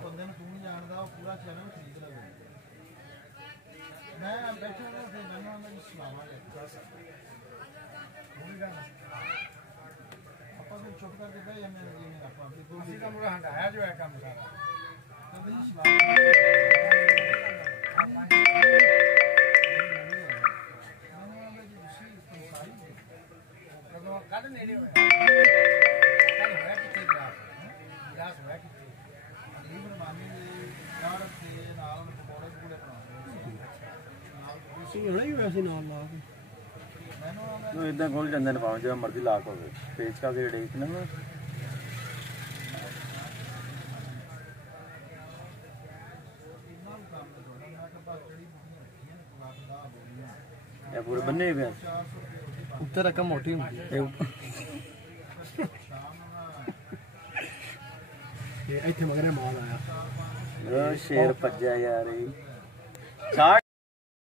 ਬੰਦੇ ਨੂੰ ਤੂੰ ਨਹੀਂ ਜਾਣਦਾ ਉਹ ਪੂਰਾ ਚੈਨਲ ਖਰੀਦ ਲਵੇ ਮੈਂ ਬੈਠਾ ਨਾ ਤੇ ਮੈਨੂੰ ਉਹਨਾਂ ਨੂੰ ਸੁਣਾਵਾਂਗੇ ਆਪਾਂ ਵੀ ਚੁੱਪ ਕਰਕੇ ਬਹਿ ਜਾਂਦੇ ਨੇ ਜਿਵੇਂ ਆਪਾਂ ਵੀ ਕੋਈ ਕੰਮ ਹਟਾਇਆ ਜੋ ਹੈ ਕੰਮ ਸਾਰਾ ਤਾਂ ਵੀ ਸੁਣਾਵਾਂਗੇ ਕੱਲ ਨੇੜੇ ਹੋਇਆ ਕੱਲ ਹੋਇਆ ਕਿੱਥੇ ਗਲਾਸ ਹੋਇਆ ਕਿੱਥੇ ਮਾਮੀ ਦੇ ਯਾਰ ਦੇ ਨਾਲ ਪਕੌੜੇ ਪਕੌੜੇ ਬਣਾਉਂਦੇ ਸੀ ਹੋਣਾ ਹੀ ਵੈਸੇ ਨਾਲ ਲਾ ਕੇ ਮੈਨੂੰ ਇਦਾਂ ਖੋਲ ਜਾਂਦੇ ਨੇ ਭਾਵੇਂ ਜਿਵੇਂ ਮਰਜ਼ੀ ਲਾਕ ਹੋਵੇ ਪੇਜ ਕਾ ਕੇ ਰੇਟ ਨਾ ਇਹ ਪੂਰੇ ਬੰਨੇ ਪਏ ਉੱਤੇ ਰਕਮ ਮੋਟੀ ਹੁੰਦੀ ਹੈ ਇੱਥੇ ਮਗਰੇ ਮਾਲ ਆਇਆ शेर भज्या यार 60